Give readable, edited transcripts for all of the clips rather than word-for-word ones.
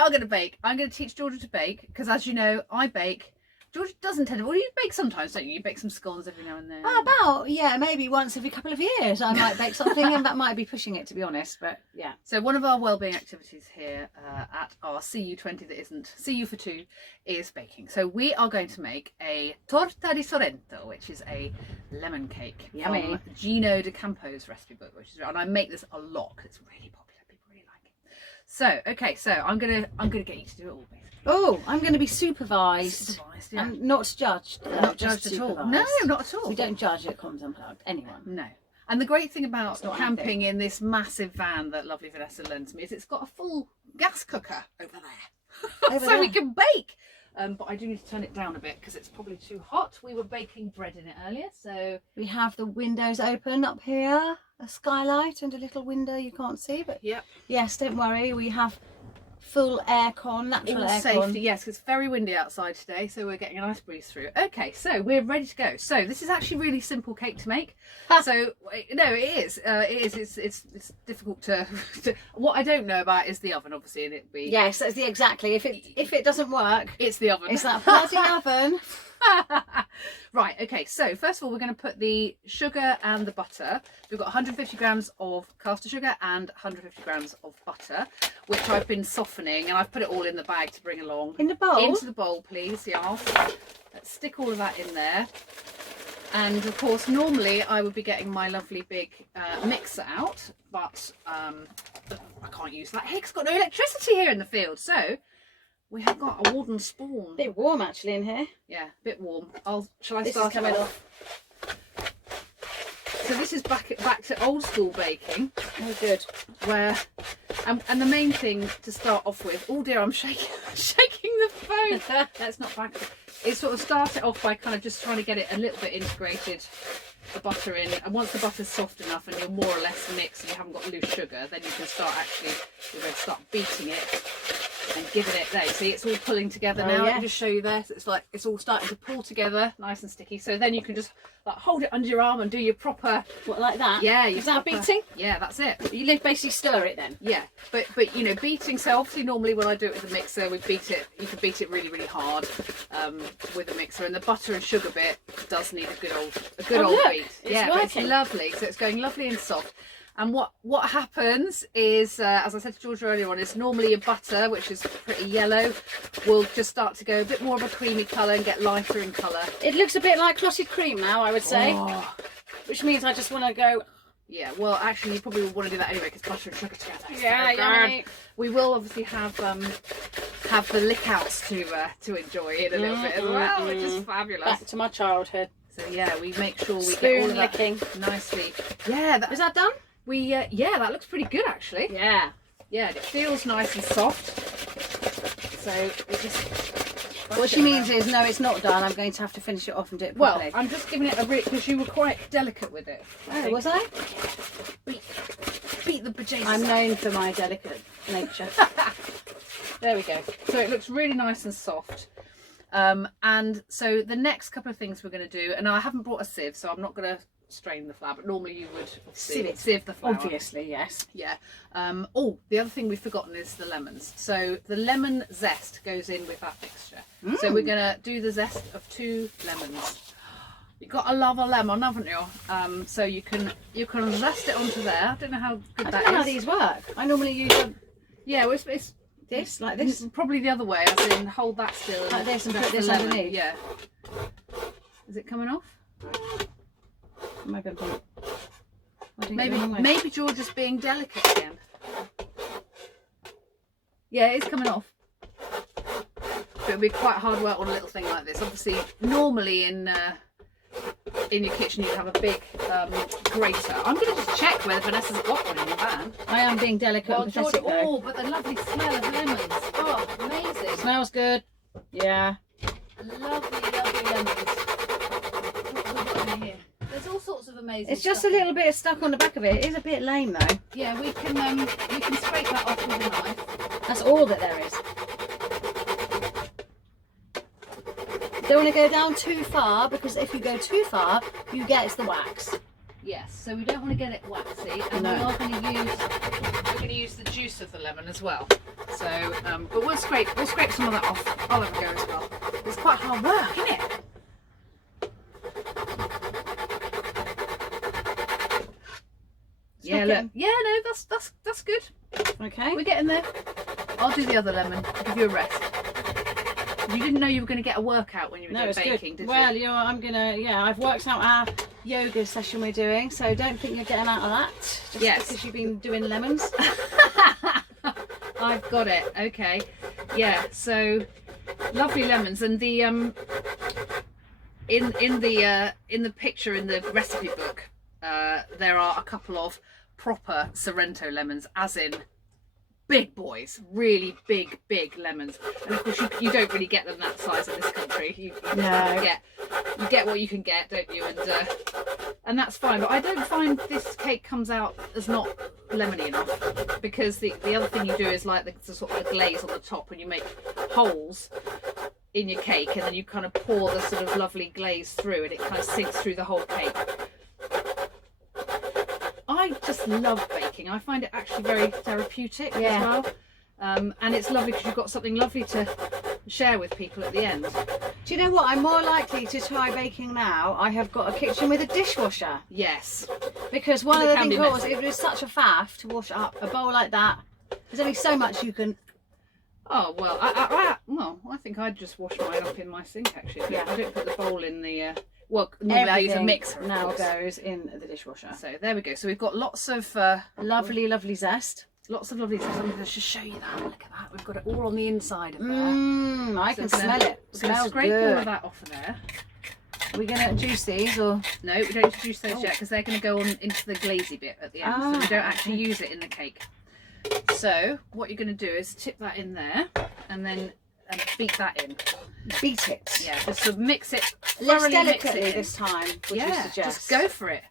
are going to bake. I'm going to teach Georgia to bake because, as you know, I bake. Georgia doesn't tend to. Well, you bake sometimes, don't you? You bake some scones every now and then. Yeah, maybe once every couple of years I might bake something, and that might be pushing it, to be honest. But yeah. So one of our wellbeing activities here at our CU20 that isn't CU for 2 is baking. So we are going to make a torta di Sorrento, which is a lemon cake. Yummy. From Gino de Campo's recipe book, and I make this a lot because it's really popular. People really like it. So okay, so I'm gonna get you to do it all, basically. Oh, I'm going to be supervised yeah. and not judged. Not judged at all. No, not at all. We don't judge at Comms Unplugged, anyone. No. And the great thing about camping in this massive van that lovely Vanessa lent me is it's got a full gas cooker over there. So we can bake. But I do need to turn it down a bit because it's probably too hot. We were baking bread in it earlier, so... We have the windows open up here, a skylight and a little window you can't see, but... Yep. Yes, don't worry, we have full aircon, natural aircon. Safety, yes, it's very windy outside today, so we're getting a nice breeze through. Okay, so we're ready to go. So this is actually a really simple cake to make. So no, it is. It's difficult to. What I don't know about is the oven, obviously, and it'd be. Yes, that's exactly. If it doesn't work, it's the oven. It's that bloody oven. Right, okay, so first of all we're going to put the sugar and the butter. We've got 150 grams of caster sugar and 150 grams of butter, which I've been softening, and I've put it all in the bag to bring along. In the bowl? Into the bowl, please, yeah. Let's stick all of that in there. And of course, normally I would be getting my lovely big mixer out, but I can't use that here 'cause I've got no electricity here in the field, so we have got a wooden spoon. A bit warm actually in here. Yeah, a bit warm. Shall I this start is coming off? So this is back to old school baking. Oh, good. Where, and the main thing to start off with. Oh dear, I'm shaking the phone. That's not bad. Is sort of start it off by kind of just trying to get it a little bit integrated. The butter in, and once the butter's soft enough and you're more or less mixed and you haven't got loose sugar, then you can start you're going to start beating it and giving it there. See, it's all pulling together now. I can just show you there. So it's like it's all starting to pull together, nice and sticky. So then you can just like hold it under your arm and do your proper. What, like that? Yeah. Is that beating? Yeah, that's it. You basically stir it then. Yeah, but you know, beating. So obviously, normally when I do it with a mixer, we beat it. You can beat it really hard with a mixer, and the butter and sugar bit does need a good old beat. Yeah, but it's lovely. So it's going lovely and soft. And what happens is, as I said to Georgia earlier on, is normally your butter, which is pretty yellow, will just start to go a bit more of a creamy colour and get lighter in colour. It looks a bit like clotted cream now, I would say. Oh. Which means I just want to go... Yeah, well, actually, you probably would want to do that anyway because butter and sugar together. Yeah, yeah. We will obviously have the lick outs to enjoy in a little bit as well, which is fabulous. Back to my childhood. So yeah, we make sure we Spoon get all of licking that nicely. Yeah, is that done? Yeah, that looks pretty good actually. Yeah. Yeah, it feels nice and soft. So it just. What she means is, no, it's not done. I'm going to have to finish it off and do it properly. Well, I'm just giving it a because you were quite delicate with it. Oh, was I? Beat the bejesus. I'm known for my delicate nature. There we go. So it looks really nice and soft. And so the next couple of things we're going to do, and I haven't brought a sieve, so I'm not going to strain the flour, but normally you would sieve the flour. Obviously, yes. Yeah. Oh, the other thing we've forgotten is the lemons. So the lemon zest goes in with that mixture. So we're going to do the zest of 2 lemons. You've got to love a lemon, haven't you? So you can zest it onto there. I don't know how good that is. I don't know how these work. I normally use them. Yeah, well, it's this, like this? Probably the other way, as in hold that still. Like this and put this underneath? Yeah. Is it coming off? Maybe Georgia's being delicate again. Yeah, it's coming off. But it'll be quite hard work on a little thing like this. Obviously, normally in your kitchen you'd have a big grater. I'm going to just check whether Vanessa's got one in your van. I am being delicate and pathetic though. Oh, but the lovely smell of lemons. Oh, amazing. Smells good. Yeah. Lovely lemons. What have we got in here? There's all sorts of amazing It's just a little bit stuck on the back of it. It is a bit lame though. Yeah, we can scrape that off with a knife. That's all that there is. Don't want to go down too far, because if you go too far, you get the wax. Yes, so we don't want to get it waxy, and No. we are going to use the juice of the lemon as well. So, but we'll scrape some of that off. I'll have a go as well. It's quite hard work, isn't it? Yeah, look. Yeah, no, that's good. Okay. We're getting there. I'll do the other lemon. I'll give you a rest. You didn't know you were going to get a workout when you were doing baking, did you? Well, I'm gonna. Yeah, I've worked out our yoga session we're doing, so don't think you're getting out of that just because you've been doing lemons. I've got it. Okay. Yeah. So lovely lemons, and the in the picture in the recipe book, there are a couple of proper Sorrento lemons, as in big boys, really big lemons. And of course you don't really get them that size in this country. You get what you can get, don't you? And that's fine. But I don't find this cake comes out as not lemony enough, because the other thing you do is like the sort of the glaze on the top, when you make holes in your cake, and then you kind of pour the sort of lovely glaze through, and it kind of sinks through the whole cake. I just love baking. I find it actually very therapeutic as well. And it's lovely because you've got something lovely to share with people at the end. Do you know what? I'm more likely to try baking now. I have got a kitchen with a dishwasher. Yes. Because one of the things was, it was such a faff to wash up a bowl like that. There's only so much you can... Oh, well, I think I'd just wash mine up in my sink, actually. Yeah. I don't put the bowl in the... well, normally I use a mixer, now goes in the dishwasher. So there we go. So we've got lots of... lovely zest. Lots of lovely zest. I'm going to just show you that. Look at that. We've got it all on the inside of there. I can smell it. We're going to scrape all of that off of there. Are we going to juice these, or...? No, we don't juice those yet, because they're going to go on into the glazy bit at the end. So we don't actually use it in the cake. So what you're going to do is tip that in there, and then beat that in. Beat it. Yeah, just sort of mix it. Less delicately this time, would you suggest? Just go for it.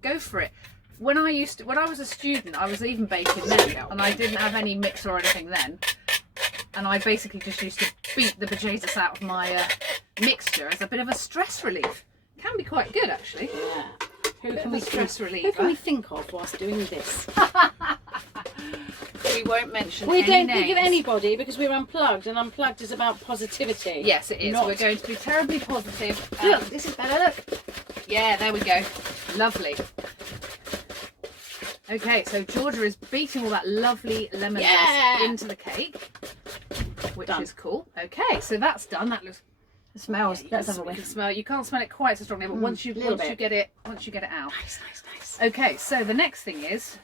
Go for it. When I was a student, I was even baking then, and I didn't have any mixer or anything then. And I basically just used to beat the bejesus out of my mixture as a bit of a stress relief. Can be quite good, actually. Yeah. Who can we think of whilst doing this? We won't mention We any don't names. think of anybody, because we're unplugged, and unplugged is about positivity. Yes, it is. We're going to be terribly positive. Look, this is better. Look. Yeah, there we go. Lovely. Okay, so Georgia is beating all that lovely lemon zest into the cake, which is cool. Okay, so that's done. That looks. It smells. Yeah, Let's have a whiff. You can't smell it quite so strongly, but once you get it out. Nice. Okay, so the next thing is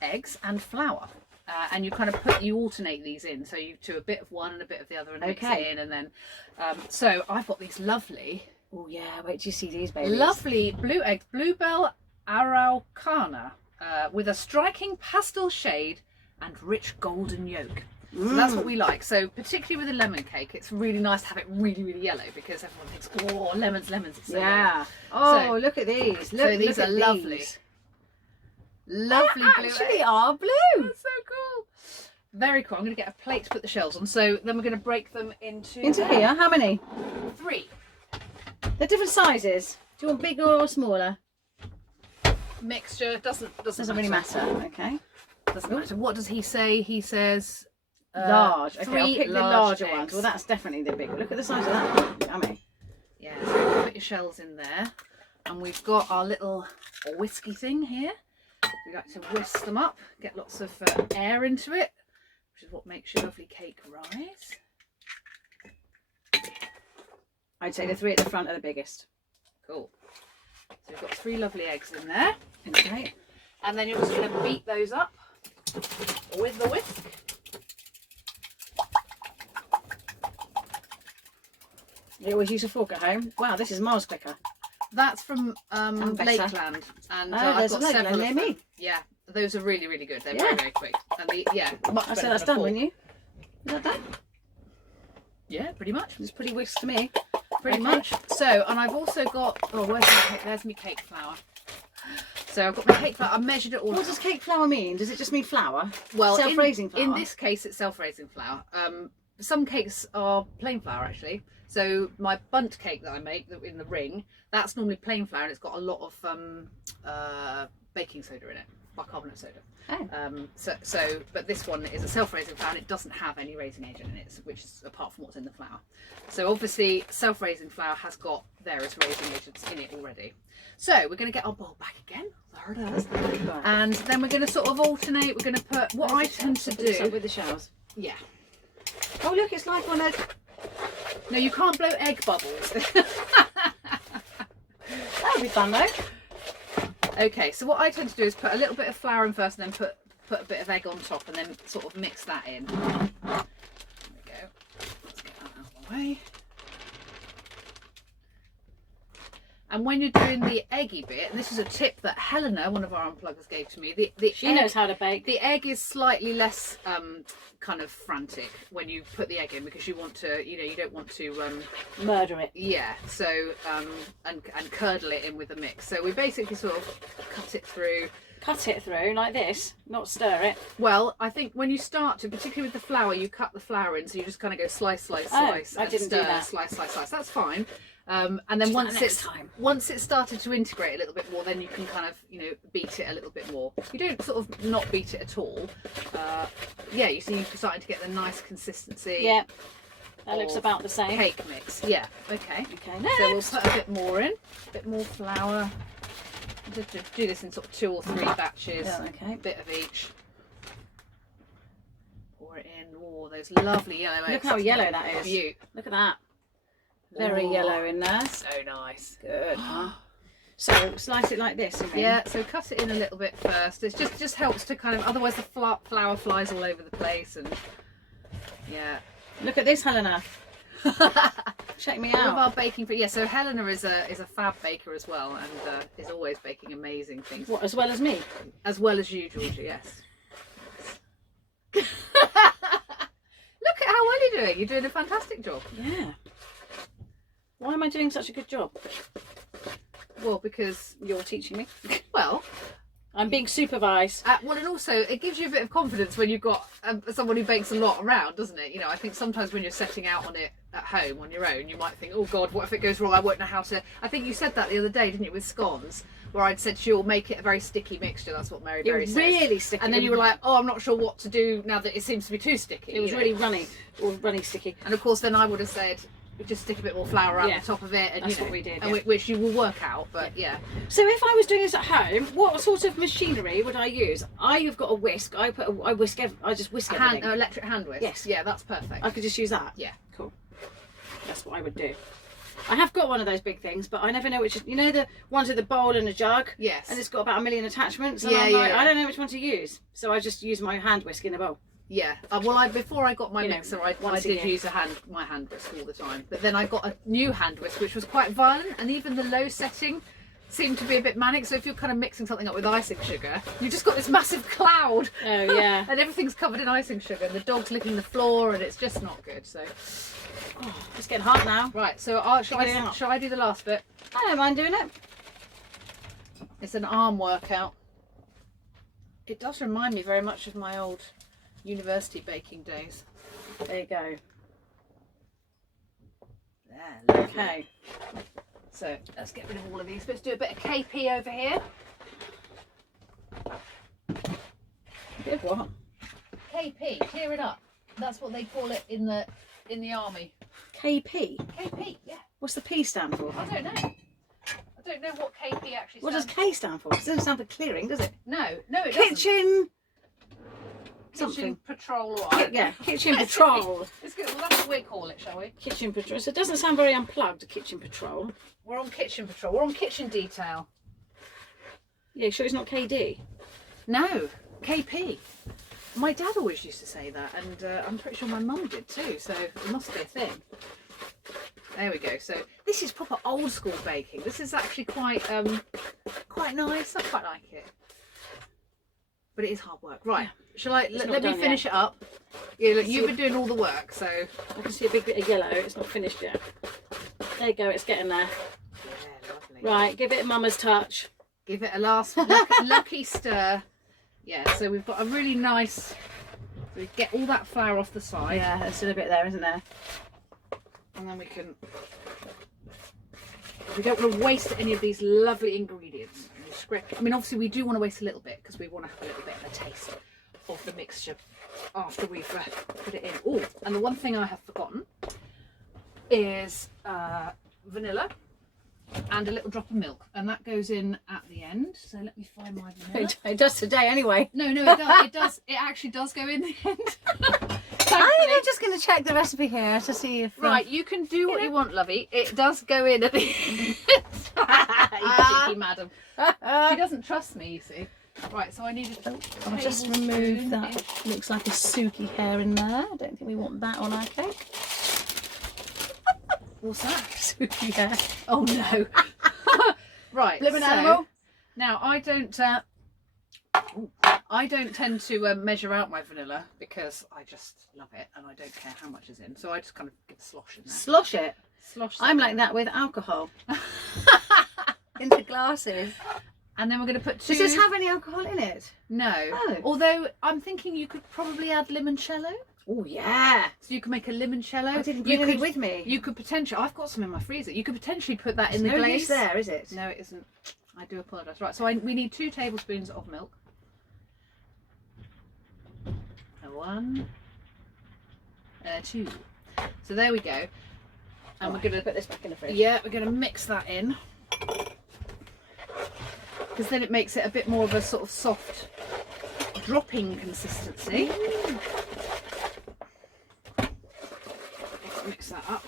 eggs and flour, and you alternate these in. So you do a bit of one and a bit of the other, and mix it in, and then. So I've got these lovely. Oh yeah, wait till you see these babies. Lovely blue eggs, Bluebell Araucana, with a striking pastel shade and rich golden yolk. So that's what we like. So particularly with a lemon cake, it's really nice to have it really, really yellow, because everyone thinks, oh, lemons, it's so yellow. Oh, so, look at these. So these are lovely. Lovely blue eggs. They actually are blue. That's so cool. Very cool. I'm going to get a plate to put the shells on. So then we're going to break them into here. How many? 3. They're different sizes. Do you want bigger or smaller? Mixture doesn't really matter. Okay. Doesn't matter. What does he say? He says large. Okay, 3 I'll pick the large larger eggs. ones. Well, that's definitely the bigger. Look at the size of that. Yummy. Yeah. So put your shells in there, and we've got our little whiskey thing here. We like to whisk them up, get lots of air into it, which is what makes your lovely cake rise. I'd say the 3 at the front are the biggest. Cool. So we've got 3 lovely eggs in there. Okay. And then you're just going to beat those up with the whisk. You always use a fork at home. Wow, this is miles quicker. That's from Lakeland, and there's I've got several near me. Yeah, those are really, really good. They're very, very quick. And much better. So that's done, wouldn't you? Is that done? Yeah, pretty much. It's pretty whisked to me. Pretty much. So, and I've also got, where's my cake? There's my cake flour. So I've got my cake flour. I measured it all. What does cake flour mean? Does it just mean flour? Well, self-raising flour. In this case, it's self-raising flour. some cakes are plain flour actually. So my bundt cake that I make in the ring, that's normally plain flour and it's got a lot of baking soda in it, bicarbonate soda. Oh. But this one is a self-raising flour and it doesn't have any raising agent in it, which is apart from what's in the flour. So obviously self-raising flour has got various raising agents in it already. So we're going to get our bowl back again. There it is. And then we're going to sort of alternate. We're going to put what I tend to do with the shells. Yeah. Oh look, it's like one of. No, you can't blow egg bubbles. That would be fun though. Okay, so what I tend to do is put a little bit of flour in first and then put a bit of egg on top and then sort of mix that in. There we go. Let's get that out of the way. And when you're doing the eggy bit, and this is a tip that Helena, one of our unpluggers, gave to me. She knows how to bake. The egg is slightly less kind of frantic when you put the egg in because you want to, you don't want to murder it. Yeah. So and curdle it in with the mix. So we basically sort of cut it through. Cut it through like this, not stir it. Well, I think when you start to, particularly with the flour, you cut the flour in, so you just kind of go slice, slice, slice, I didn't do that. Slice, slice, slice. That's fine. And then once it's started to integrate a little bit more, then you can kind of beat it a little bit more. You don't sort of not beat it at all. Yeah, you see you're starting to get the nice consistency. Yeah, that looks about the same. Cake mix. Yeah. Okay. Okay. Next. So we'll put a bit more in, a bit more flour. Do this in sort of 2 or 3 batches. Yeah, okay. A bit of each. Pour it in. Oh, those lovely yellow eggs. Look how yellow that is. Beaut. Look at that. Very yellow in there. So nice. Good. Huh? So slice it like this. Yeah. So cut it in a little bit first. It just helps to kind of. Otherwise, the flour flies all over the place, and yeah. Look at this, Helena. Check me out. All of our baking. Yeah. So Helena is a fab baker as well, and is always baking amazing things. What, as well as me? As well as you, Georgia. Yes. Look at how well you're doing. You're doing a fantastic job. Yeah. Why am I doing such a good job? Well, because you're teaching me. Well, I'm being supervised. Well, and also it gives you a bit of confidence when you've got someone who bakes a lot around, doesn't it? I think sometimes when you're setting out on it at home on your own, you might think, oh God, what if it goes wrong? I won't know how to. I think you said that the other day, didn't you, with scones? Where I'd said she'll make it a very sticky mixture. That's what Mary Berry says. Really sticky. And then you were like, oh, I'm not sure what to do now that it seems to be too sticky. It was really runny, or runny sticky. And of course, then I would have said, just stick a bit more flour around the top of it, and that's what we did. And which you will work out. But yeah. So if I was doing this at home, what sort of machinery would I use? I've got a whisk. I just whisk everything. Electric hand whisk. Yes. Yeah, that's perfect. I could just use that. Yeah. Cool. That's what I would do. I have got one of those big things, but I never know which. The ones with the bowl and a jug. Yes. And it's got about 1 million attachments. And yeah, I don't know which one to use, so I just use my hand whisk in the bowl. Yeah. Well, before I got my mixer, I did use my hand whisk all the time. But then I got a new hand whisk, which was quite violent, and even the low setting seemed to be a bit manic. So if you're kind of mixing something up with icing sugar, you've just got this massive cloud. Oh yeah. And everything's covered in icing sugar, and the dog's licking the floor, and it's just not good. So. Oh, it's getting hot now. Right, so shall I do the last bit? I don't mind doing it. It's an arm workout. It does remind me very much of my old university baking days. There you go. There, okay. So let's get rid of all of these. Let's do a bit of KP over here. Good what? KP, clear it up. That's what they call it in the army. KP? KP, yeah. What's the P stand for? I don't know. I don't know what KP actually stands for. What does K stand for? It doesn't stand for clearing, does it? No, it doesn't. Kitchen patrol, or yeah, kitchen patrol. It's good. Well, that's what we call it, shall we? Kitchen patrol. So it doesn't sound very unplugged, kitchen patrol. We're on kitchen patrol. We're on kitchen detail. Yeah, sure it's not KD? No, KP. My dad always used to say that, and I'm pretty sure my mum did too, so it must be a thing. There we go. So this is proper old school baking. This is actually quite nice. I quite like it. But it is hard work. Right. Yeah. Shall I let me finish it up? Yeah, look, you've been doing all the work, so I can see a big bit of yellow. It's not finished yet. There you go, it's getting there. Yeah, lovely. Right, give it a mama's touch. Give it a last lucky stir. Yeah, so we've got a really nice So we get all that flour off the side. Yeah, there's still a bit there, isn't there? And then we can... We don't want to waste any of these lovely ingredients. We scrape. I mean, obviously we do want to waste a little bit because we want to have a little bit of a taste of the mixture after we've put it in. Oh, and the one thing I have forgotten is vanilla and a little drop of milk, and that goes in at the end. So let me find my vanilla. It does today anyway. No, it does. It does. It actually does go in the end. I'm just going to check the recipe here to see if... Right, you can do what you want, lovey. It does go in at the end. You cheeky madam. She doesn't trust me, you see. Right, so I need a I'll just remove that. Looks like a Suki hair in there. I don't think we want that on our cake. What's that? Suki hair. Oh no. Right. Living animal. Now I don't tend to measure out my vanilla because I just love it and I don't care how much is in. So I just kind of give a slosh in there. Slosh it. Slosh. I'm like that with alcohol. Into glasses. And then we're going to put two... Does this have any alcohol in it? No. Oh. Although I'm thinking you could probably add limoncello. Oh yeah. So you can make a limoncello. I didn't bring any with me. You could potentially... I've got some in my freezer. You could potentially put that in the no glaze. use there, is it? No, it isn't. I do apologise. Right, so we need 2 tablespoons of milk. And 1, 2. So there we go. And we're going to put this back in the fridge. Yeah, we're going to mix that in. Because then it makes it a bit more of a sort of soft dropping consistency. Mix that up.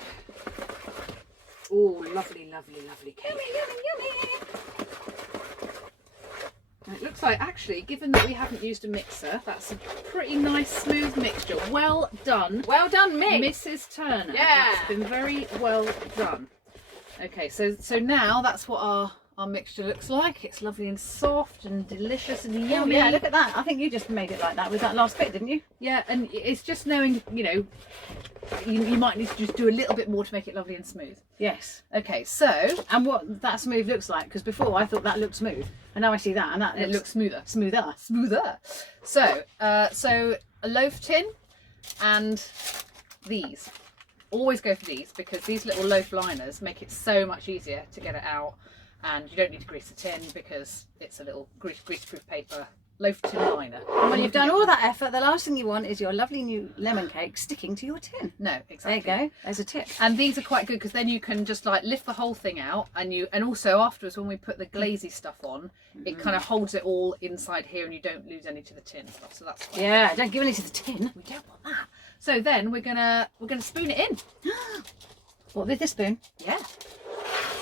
Oh, lovely, lovely, lovely cake. Yummy, yummy, yummy. And it looks like, actually, given that we haven't used a mixer, that's a pretty nice smooth mixture. Well done. Well done, Miss. Mrs. Turner. Yeah. It's been very well done. Okay, so now that's what our mixture looks like. It's lovely and soft and delicious and yummy. Yeah, look at that. I think you just made it like that with that last bit, didn't you? Yeah, and it's just knowing, you know, you might need to just do a little bit more to make it lovely and smooth. Yes. Okay, so... And what that smooth looks like, because before I thought that looked smooth, and now I see that, and that it looks smoother. Smoother. Smoother. So, so a loaf tin and these. Always go for these because these little loaf liners make it so much easier to get it out, and you don't need to grease the tin because it's a little grease-proof paper loaf tin liner. And when you've done all that effort, the last thing you want is your lovely new lemon cake sticking to your tin. No, exactly. There you go. There's a tip. And these are quite good because then you can just like lift the whole thing out, and also afterwards when we put the glazy stuff on, it kind of holds it all inside here, and you don't lose any to the tin stuff. So that's quite Yeah, don't give any to the tin. We don't want that. So then we're gonna spoon it in. What, with this spoon? Yeah.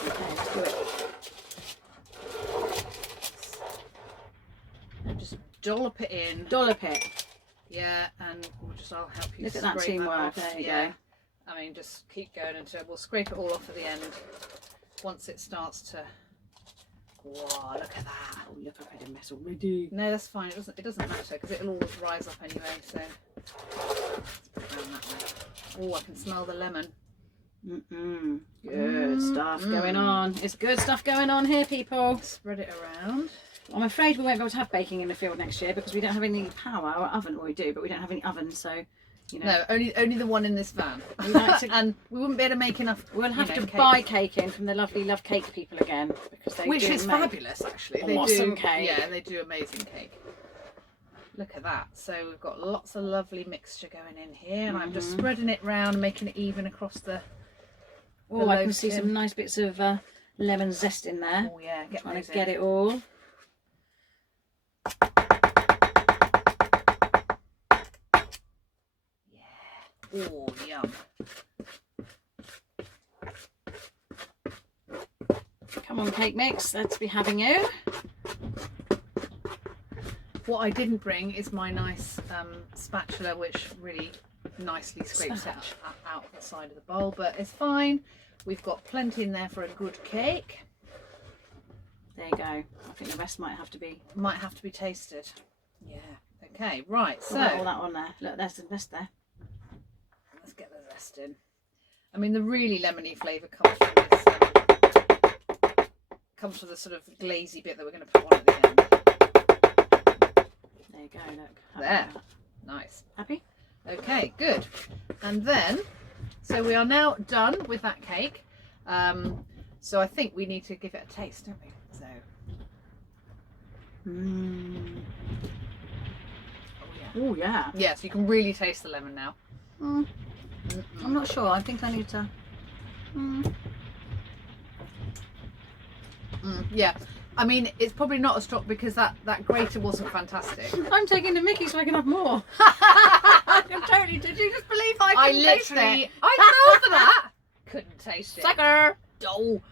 Okay, let's do it. And just dollop it in. Dollop it. Yeah, and I'll help you. Look at that scrape teamwork. off. There you Yeah. go. I mean, just keep going until we'll scrape it all off at the end. Once it starts to. Wow, look at that. Oh, look, I've made a mess already. No, that's fine. It doesn't matter because it'll always rise up anyway. So let's put it down that way. Oh, I can smell the lemon. Good stuff going on. It's good stuff going on here, people. Spread it around. I'm afraid we won't be able to have baking in the field next year because we don't have any power or oven. Well, we do, but we don't have any oven, so you know. No, only the one in this van. We like to, and we wouldn't be able to make enough. we'll have to cake. buy cake in from the lovely Love Cake people again because they Which do is make fabulous, actually. awesome do, cake. Yeah, they do amazing cake. Look at that. So we've got lots of lovely mixture going in here, and I'm just spreading it round and making it even across the. Oh, I can see some nice bits of lemon zest in there. Oh yeah, Trying to get it all. Yeah. Oh, yum. Come on, cake mix. Let's be having you. What I didn't bring is my nice spatula, which really nicely scrapes it out the side of the bowl, but it's fine. We've got plenty in there for a good cake. There you go. I think the rest might have to be tasted. Yeah. Okay. Right. So all that on there. Look, there's the rest there. Let's get the zest in. I mean, the really lemony flavour comes from this. Comes from the sort of glazy bit that we're going to put on at the end. There you go. Look. There. Nice. Happy? Okay, good. And then, so we are now done with that cake. So I think we need to give it a taste, don't we? So. Oh yeah. Yeah, so you can really taste the lemon now. I'm not sure. I think I need to. Yeah. I mean, it's probably not as strong because that grater wasn't fantastic. I'm taking the mickey so I can have more. I'm totally. Did you just believe I couldn't taste it? I fell for that. Couldn't taste it. Sucker. Oh.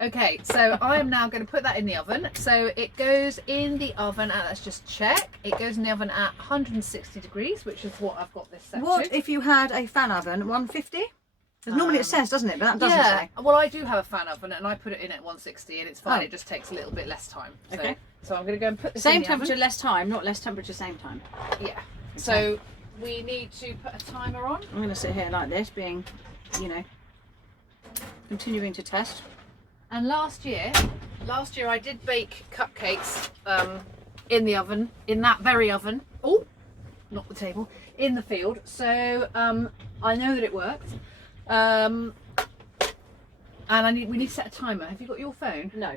Okay, so I am now going to put that in the oven. So it goes in the oven at, let's just check. It goes in the oven at 160 degrees, which is what I've got this set What to. if you had a fan oven 150? Because normally it says, doesn't it? But that doesn't say. Well, I do have a fan oven and I put it in at 160 and it's fine. Oh. It just takes a little bit less time. So, Okay. So I'm going to go and put this Same in the temperature, oven. less time, not less temperature, same time. Yeah. So we need to put a timer on. I'm going to sit here like this, being, you know, continuing to test. And last year I did bake cupcakes in the oven, in that very oven. Oh, not the table, in the field. So I know that it worked. And we need to set a timer. Have you got your phone? No.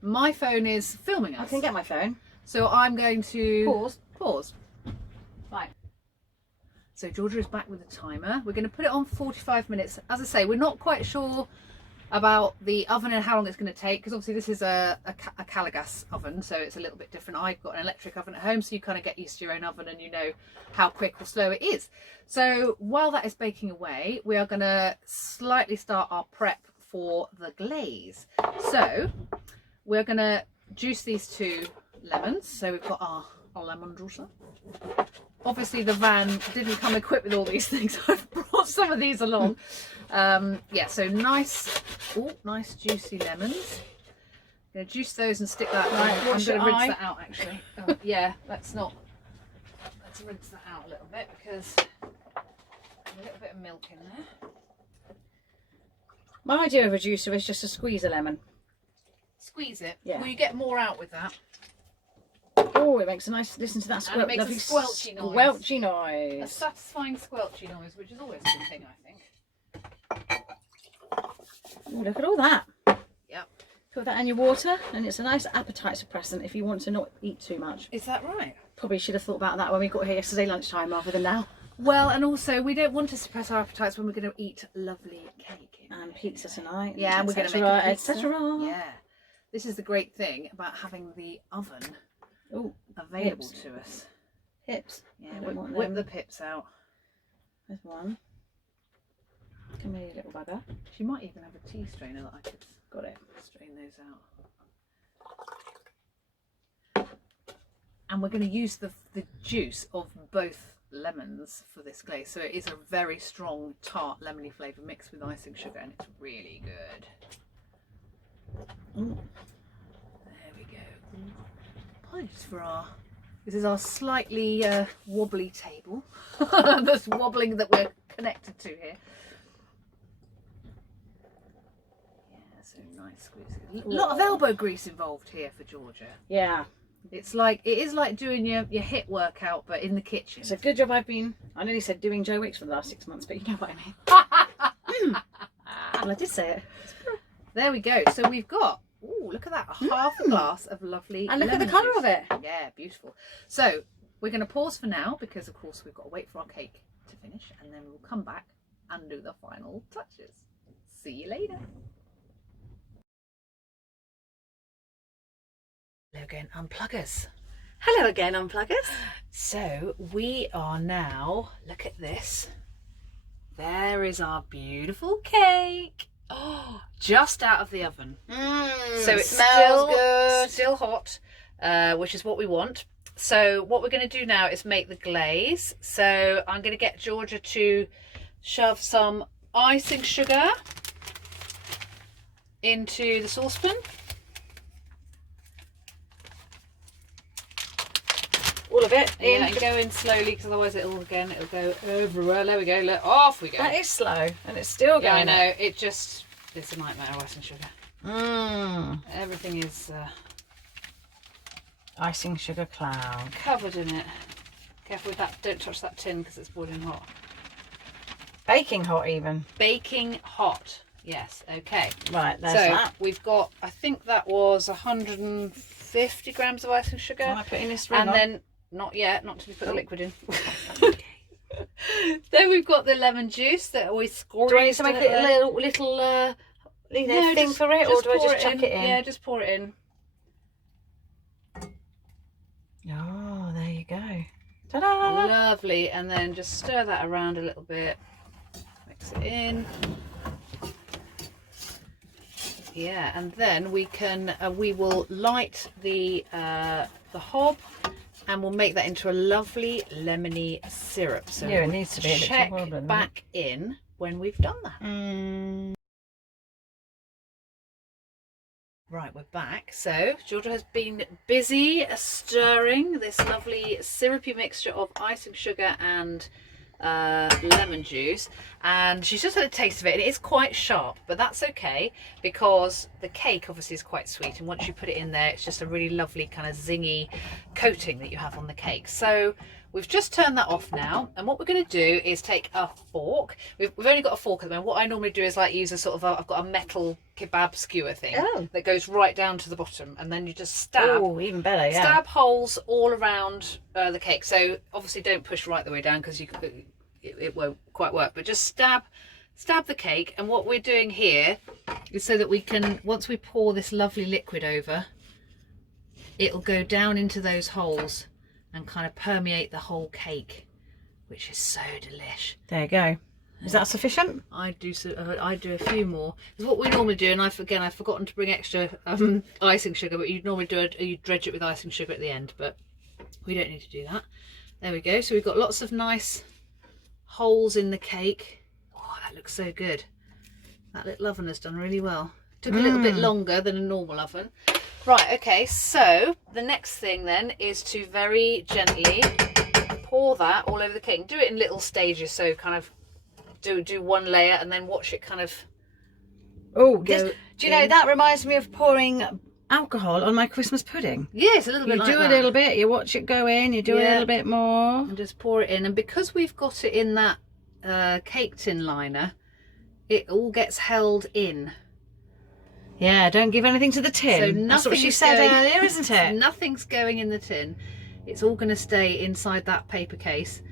My phone is filming us. I can get my phone. So I'm going to pause. Right. So Georgia is back with the timer. We're going to put it on 45 minutes. As I say, we're not quite sure about the oven and how long it's going to take, because obviously this is a Calagas oven, so it's a little bit different. I've got an electric oven at home, so you kind of get used to your own oven and you know how quick or slow it is. So while that is baking away, we are going to slightly start our prep for the glaze. So we're going to juice these 2 lemons. So we've got our lemon juicer. Obviously the van didn't come equipped with all these things. I've brought some of these along. Yeah, so nice juicy lemons. I'm going to juice those and stick that. Right, I'm going to rinse eye. that out actually. Yeah, let's rinse that out a little bit because there's a little bit of milk in there. My idea of a juicer is just to squeeze a lemon. Squeeze it. Yeah. Will you get more out with that? Oh, it makes a nice, listen to that And it makes a squelchy noise. Squelchy A noise. satisfying squelchy noise, which is always a good thing, I think. Ooh, look at all that. Yep. Put that in your water and it's a nice appetite suppressant if you want to not eat too much. Is that right? Probably should have thought about that when we got here yesterday lunchtime rather than now. Well, and also we don't want to suppress our appetites when we're going to eat lovely cake. And pizza tonight. Yeah, and we're going to make a pizza. etc. Yeah. This is the great thing about having the oven available to us. Pips. Yeah, whip the pips out. There's one. Come here, you little bugger. She might even have a tea strainer that I could strain those out. And we're going to use the juice of both lemons for this glaze, so it is a very strong tart lemony flavour mixed with icing sugar, and it's really good. Ooh. There we go. Apologies for this is our slightly wobbly table that's wobbling that we're connected to here. Yeah, so nice squeeze. A lot of elbow grease involved here for Georgia. Yeah. It is like doing your HIIT workout, but in the kitchen. It's a good job I nearly said doing Joe Wicks for the last 6 months, but you know what I mean. Well, I did say it. There we go. So we've got, look at that, half a glass of lovely And look at the lemon colour juice. of it. Yeah, beautiful. So we're going to pause for now because, of course, we've got to wait for our cake to finish, and then we'll come back and do the final touches. See you later. Hello again, Unpluggers. Hello again, Unpluggers. So we are now, look at this. There is our beautiful cake. Oh, just out of the oven. So it smells good. Still hot, which is what we want. So what we're going to do now is make the glaze. So I'm going to get Georgia to shove some icing sugar into the saucepan. All of it in. Yeah, and go in slowly because otherwise it'll go everywhere. There we go. Look, off we go. That is slow, and it's still going. Yeah, I know. It's a nightmare. Icing sugar. Everything is icing sugar cloud. covered in it. Careful with that. Don't touch that tin because it's boiling hot. Baking hot even. Baking hot. Yes. Okay. Right. There's so that. we've got. I think that was 150 grams of icing sugar. Am I putting this ring and on? then not yet. Not till you put the liquid in. Then we've got the lemon juice that we squeezed. Do I need to make it a little thing for it, or do I just chuck it in? Yeah, just pour it in. Oh, there you go. Ta-da! Lovely, and then just stir that around a little bit. Mix it in. Yeah, and then we can we will light the hob, and we'll make that into a lovely lemony syrup. So yeah, it needs to be. Check back in when we've done that. Right, we're back. So Georgia has been busy stirring this lovely syrupy mixture of icing sugar and lemon juice, and she's just had a taste of it, and it is quite sharp, but that's okay because the cake obviously is quite sweet, and once you put it in there, it's just a really lovely kind of zingy coating that you have on the cake. So we've just turned that off now, and what we're going to do is take a fork. We've only got a fork at the moment. What I normally do is like use a sort of I've got a metal kebab skewer thing that goes right down to the bottom, and then you just stab. Oh, even better, yeah. Stab holes all around the cake. So obviously don't push right the way down because it won't quite work, but just stab the cake. And what we're doing here is so that we can, once we pour this lovely liquid over, it'll go down into those holes and kind of permeate the whole cake, which is so delish. There you go. Is that sufficient? I do a few more. Because what we normally do, and I've forgotten to bring extra icing sugar, but you'd normally you dredge it with icing sugar at the end, but we don't need to do that. There we go. So we've got lots of nice holes in the cake. Oh, that looks so good. That little oven has done really well. Took a little bit longer than a normal oven. Right, okay, so the next thing then is to very gently pour that all over the cake. Do it in little stages, so kind of do one layer and then watch it kind of do you know, that reminds me of pouring alcohol on my Christmas pudding. Yes, a little bit. You do a little bit, you watch it go in, you do a little bit more, and just pour it in. And because we've got it in that cake tin liner, it all gets held in. Yeah, don't give anything to the tin. So that's what she said earlier, isn't it? Nothing's going in the tin. It's all going to stay inside that paper case,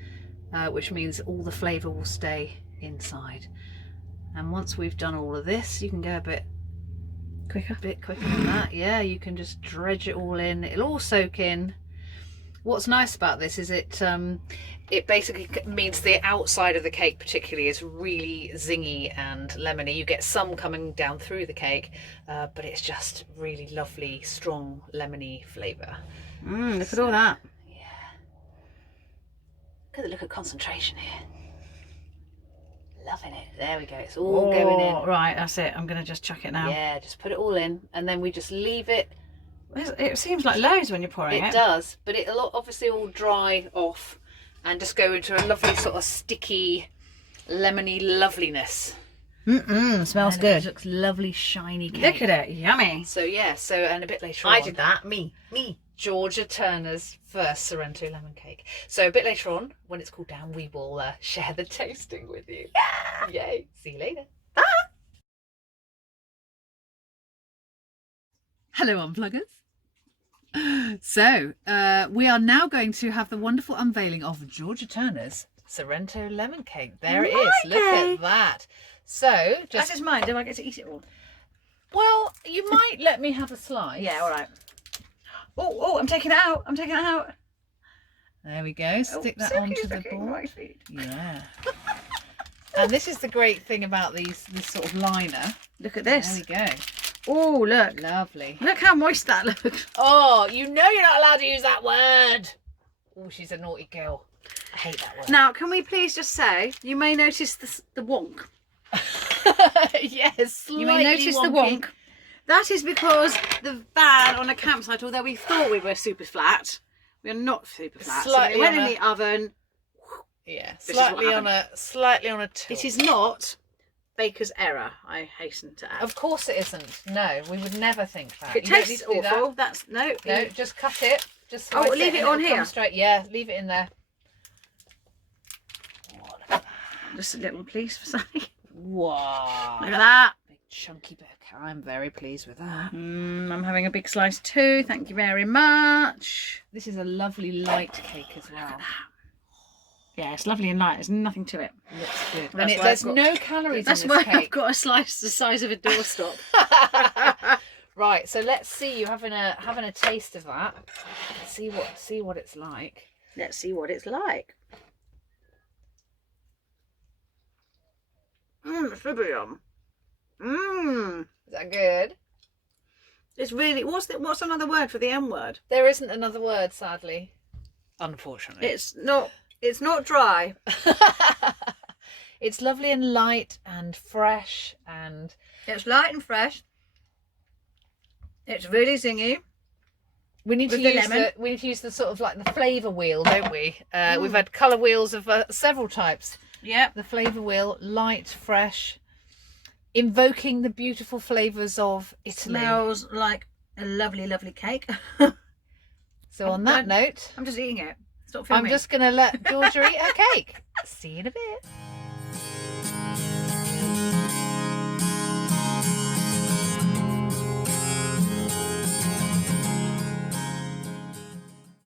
which means all the flavour will stay inside. And once we've done all of this, you can go a bit quicker than that. Yeah, you can just dredge it all in. It'll all soak in. What's nice about this is it basically means the outside of the cake particularly is really zingy and lemony. You get some coming down through the cake, but it's just really lovely, strong lemony flavour. Look at all that. Yeah. Look at concentration here. Loving it. There we go. It's all going in. Right, that's it. I'm going to just chuck it now. Yeah, just put it all in, and then we just leave it. It seems like loads when you're pouring it. It does, but it'll obviously all dry off and just go into a lovely sort of sticky, lemony loveliness. Smells good. It looks lovely, shiny cake. Look at it, yummy. So yeah, and a bit later on. I did that, me. Georgia Turner's first Sorrento lemon cake. So a bit later on, when it's cooled down, we will share the tasting with you. Yeah! Yay! See you later. Bye! Hello, Unpluggers. So, we are now going to have the wonderful unveiling of Georgia Turner's Sorrento lemon cake. There it is. Look at that. So, That is mine. Do I get to eat it all? Well, you might let me have a slice. Yeah, all right. Oh, I'm taking it out. There we go. Stick that onto the board. Right. Yeah. And this is the great thing about this sort of liner. Look at this. There we go. Oh, look. Lovely. Look how moist that looks. Oh, you know you're not allowed to use that word. Oh, she's a naughty girl. I hate that word. Now, can we please just say, you may notice the wonk. Yes, you may notice the wonk. That is because the van on a campsite, although we thought we were super flat, we are not super flat. Slightly so we went in the oven. Yeah, slightly on a tilt. It is not baker's error, I hasten to add. Of course it isn't. No, we would never think that. It tastes awful. That's no. Just cut it. Just leave it on here. Straight. Yeah, leave it in there. Just a little piece for Sally. Wow. Look at that. Big chunky bit. I'm very pleased with that. I'm having a big slice too. Thank you very much. This is a lovely light cake as well. Yeah, it's lovely and light. There's nothing to it. Looks good. That's why there's I've got- no calories That's in this why cake. I've got a slice the size of a doorstop. Right, so let's see you having a taste of that. See what it's like. Let's see what it's like. It's super yum. Is that good? It's really. What's another word for the M word? There isn't another word, sadly. Unfortunately. It's not. It's not dry. It's lovely and light and fresh, and It's light and fresh. It's really zingy. we need to With the use lemon. we need to use the sort of like the flavour wheel, don't we? We've had colour wheels of several types. Yep. The flavour wheel, light, fresh, invoking the beautiful flavours of Italy. Smells like a lovely, lovely cake. So on that note, I'm just eating it. Stop I'm filming. just going to let Georgia eat her cake. See you in a bit.